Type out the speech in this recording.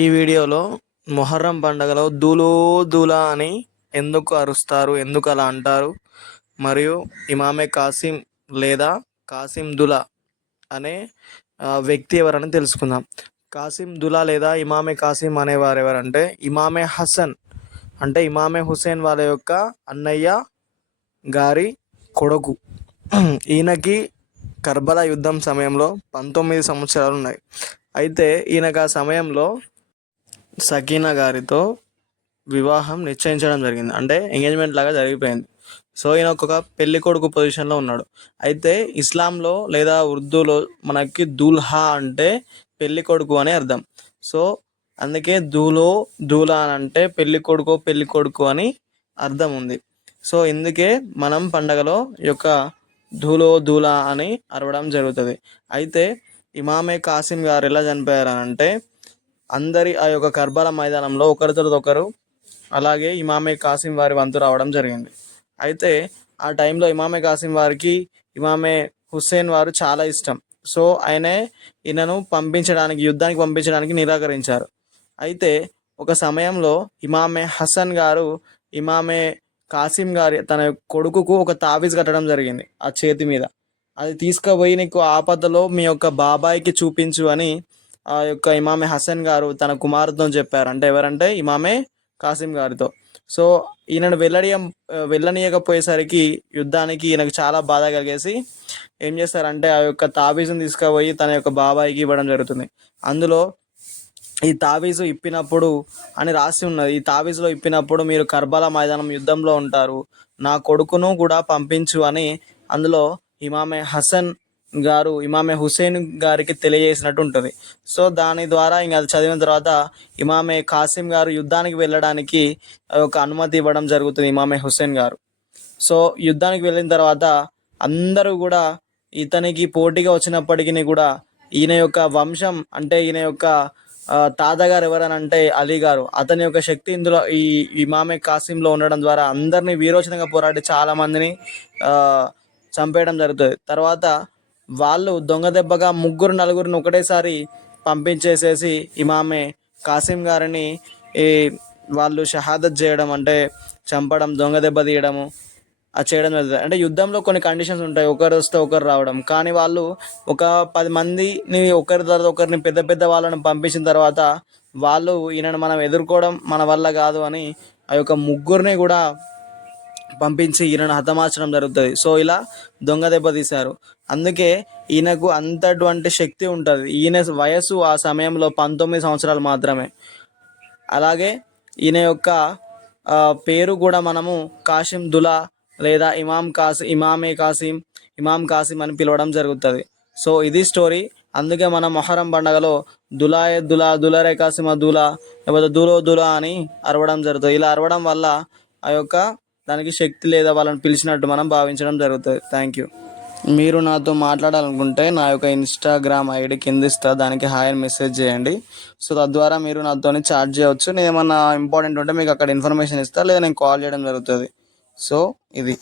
ఈ వీడియోలో మొహర్రం పండగలో దూలో దూలా అని ఎందుకు అరుస్తారు ఎందుకు అలా అంటారు మరియు ఇమామే కాసిం లేదా కాసిం దులా అనే వ్యక్తి ఎవరని తెలుసుకుందాం. కాసిం దులా లేదా ఇమామే కాసిం అనేవారు ఎవరంటే ఇమామే హసన్. అంటే ఇమామే హుసేన్ వాళ్ళ యొక్క అన్నయ్య గారి కొడుకు. ఈయనకి కర్బలా యుద్ధం సమయంలో పంతొమ్మిది సంవత్సరాలు ఉన్నాయి. అయితే ఈయనకు ఆ సమయంలో సకీనా గారితో వివాహం నిశ్చయించడం జరిగింది. అంటే ఎంగేజ్మెంట్ లాగా జరిగిపోయింది. సో ఈయన ఒక పెళ్ళి కొడుకు పొజిషన్లో ఉన్నాడు. అయితే ఇస్లాంలో లేదా ఉర్దూలో మనకి దూల్హా అంటే పెళ్ళి కొడుకు అని అర్థం. సో అందుకే దూలో దూలా అని అంటే పెళ్ళి కొడుకు పెళ్ళి కొడుకు అని అర్థం ఉంది. సో ఇందుకే మనం పండగలో యొక్క ధూలో దూలా అని అరవడం జరుగుతుంది. అయితే ఇమామే కాసిం గారు ఎలా చనిపోయారు అని అంటే అందరి ఆ యొక్క కర్బాల మైదానంలో ఒకరితో ఒకరు అలాగే ఇమామే కాసిం వారి వంతు రావడం జరిగింది. అయితే ఆ టైంలో ఇమామే కాసిం వారికి ఇమామే హుస్సేన్ వారు చాలా ఇష్టం. సో ఆయనే ఈయనను పంపించడానికి యుద్ధానికి పంపించడానికి నిరాకరించారు. అయితే ఒక సమయంలో ఇమామే హసన్ గారు ఇమామే కాసిం గారి తన కొడుకుకు ఒక తావీజ్ కట్టడం జరిగింది ఆ చేతి మీద. అది తీసుకుపోయి నీకు ఆపదలో మీ యొక్క బాబాయికి చూపించు అని ఆ యొక్క ఇమామే హసన్ గారు తన కుమారుతో చెప్పారు అంటే ఎవరంటే ఇమామే కాసిం గారితో. సో ఈయనను వెళ్ళడియం వెళ్ళనీయకపోయేసరికి యుద్ధానికి ఈయనకు చాలా బాధ కలిగేసి ఏం చేస్తారంటే ఆ యొక్క తాబీజుని తీసుకుపోయి తన యొక్క బాబాయికి ఇవ్వడం జరుగుతుంది. అందులో ఈ తావీజు ఇప్పినప్పుడు అని రాసి ఉన్నది. ఈ తావీజులో ఇప్పినప్పుడు మీరు కర్బలా మైదానం యుద్ధంలో ఉంటారు. నా కొడుకును కూడా పంపించు అని అందులో ఇమామే హసన్ గారు ఇమామే హుసేన్ గారికి తెలియజేసినట్టు ఉంటుంది సో దాని ద్వారా ఇంకా అది చదివిన తర్వాత ఇమామే కాసిం గారు యుద్ధానికి వెళ్ళడానికి ఒక అనుమతి ఇవ్వడం జరుగుతుంది ఇమామే హుసేన్ గారు. సో యుద్ధానికి వెళ్ళిన తర్వాత అందరూ కూడా ఇతనికి పోటీగా వచ్చినప్పటికీ కూడా ఈయన యొక్క వంశం అంటే ఈయన యొక్క తాతగారు ఎవరని అంటే అలీ గారు. అతని యొక్క శక్తి ఇందులో ఈ ఇమామే కాసింలో ఉండడం ద్వారా అందరినీ వీరోచితంగా పోరాడి చాలా మందిని చంపేయడం జరుగుతుంది. తర్వాత వాళ్ళు దొంగ దెబ్బగా ముగ్గురు నలుగురిని ఒకటేసారి పంపించేసేసి ఇమామే కాసిం గారిని ఈ వాళ్ళు షహాదత్ చేయడం అంటే చంపడం దొంగ దెబ్బ తీయడము అది చేయడం జరుగుతుంది. అంటే యుద్ధంలో కొన్ని కండిషన్స్ ఉంటాయి. ఒకరు వస్తే ఒకరు రావడం. కానీ వాళ్ళు ఒక పది మందిని ఒకరి తర్వాత ఒకరిని పెద్ద పెద్ద వాళ్ళని పంపించిన తర్వాత వాళ్ళు ఈయనను మనం ఎదుర్కోవడం మన వల్ల కాదు అని ఆ యొక్క ముగ్గురిని కూడా పంపించి ఈయనను హతమార్చడం జరుగుతుంది. సో ఇలా దొంగ దెబ్బ తీశారు. అందుకే ఈయనకు అంతటువంటి శక్తి ఉంటుంది. ఈయన వయసు ఆ సమయంలో పంతొమ్మిది సంవత్సరాలు మాత్రమే. అలాగే ఈయన యొక్క పేరు కూడా మనము కాసిం దులా లేదా ఇమాం కాసి ఇమామే కాసిం ఇమాం కాసిం అని పిలవడం జరుగుతుంది. సో ఇది స్టోరీ. అందుకే మన మొహరం పండగలో దులాయే దులా దులరే కాసిమ దులా లేకపోతే దులో దులా అని అరవడం జరుగుతుంది. ఇలా అరవడం వల్ల ఆ యొక్క దానికి శక్తి లేదా వాళ్ళని పిలిచినట్టు మనం భావించడం జరుగుతుంది. థ్యాంక్ యూ మీరు నాతో మాట్లాడాలనుకుంటే నా యొక్క ఇన్స్టాగ్రామ్ ఐడి కింద ఇస్తా. దానికి హాయ్ అని మెసేజ్ చేయండి. సో తద్వారా మీరు నాతో చాట్ చేయవచ్చు. నేను ఏమన్నా ఇంపార్టెంట్ ఉంటే మీకు అక్కడ ఇన్ఫర్మేషన్ ఇస్తా. లేదా నేను కాల్ చేయడం జరుగుతుంది. సో ఇది.